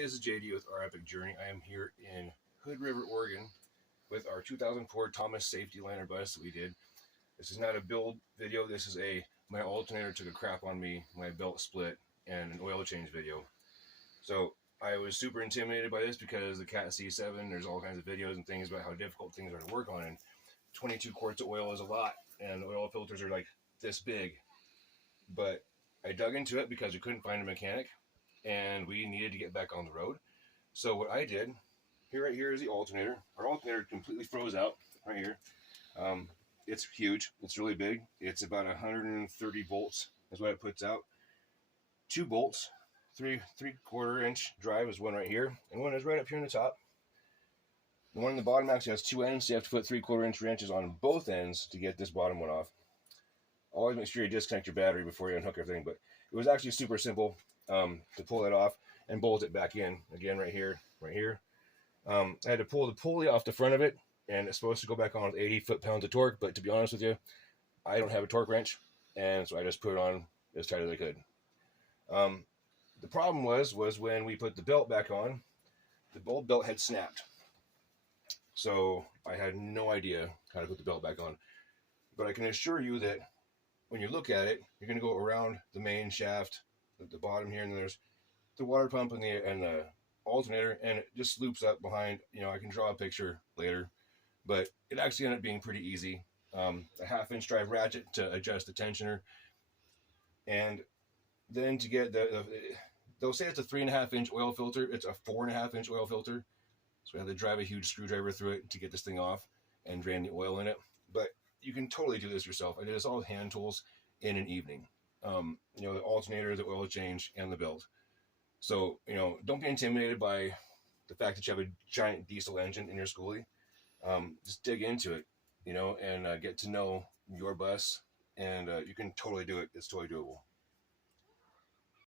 This is JD with Our Epic Journey. I am here in Hood River, Oregon with our 2004 Thomas safety liner bus that we did. This is not a build video. This is my alternator took a crap on me, my belt split, and an oil change video. So I was super intimidated by this because the Cat C7, there's all kinds of videos and things about how difficult things are to work on, and 22 quarts of oil is a lot, and oil filters are like this big. But I dug into it because we couldn't find a mechanic and we needed to get back on the road. So what I did, right here is the alternator. Our alternator completely froze out right here. It's huge. It's really big. It's about 130 volts is what it puts out. 2 bolts, 3/4 inch drive is one right here, and one is right up here in the top. The one in the bottom actually has 2 ends, so you have to put 3/4 inch wrenches on both ends to get this bottom one off. Always make sure you disconnect your battery before you unhook everything, but it was actually super simple to pull that off and bolt it back in. Again, right here. I had to pull the pulley off the front of it, and it's supposed to go back on with 80 foot-pounds of torque, but to be honest with you, I don't have a torque wrench, and so I just put it on as tight as I could. The problem was when we put the belt back on, the old belt had snapped. So I had no idea how to put the belt back on. But I can assure you that when you look at it, you're going to go around the main shaft at the bottom here, and then there's the water pump and the alternator, and it just loops up behind. I can draw a picture later, but it actually ended up being pretty easy. A 1/2 inch drive ratchet to adjust the tensioner, and then to get they'll say it's a 3.5 inch oil filter. It's a 4.5 inch oil filter. So we had to drive a huge screwdriver through it to get this thing off and drain the oil in it. But you can totally do this yourself. I did this all with hand tools in an evening. The alternator, the oil change, and the belt. So, don't be intimidated by the fact that you have a giant diesel engine in your Skoolie. Just dig into it, and get to know your bus, and you can totally do it. It's totally doable.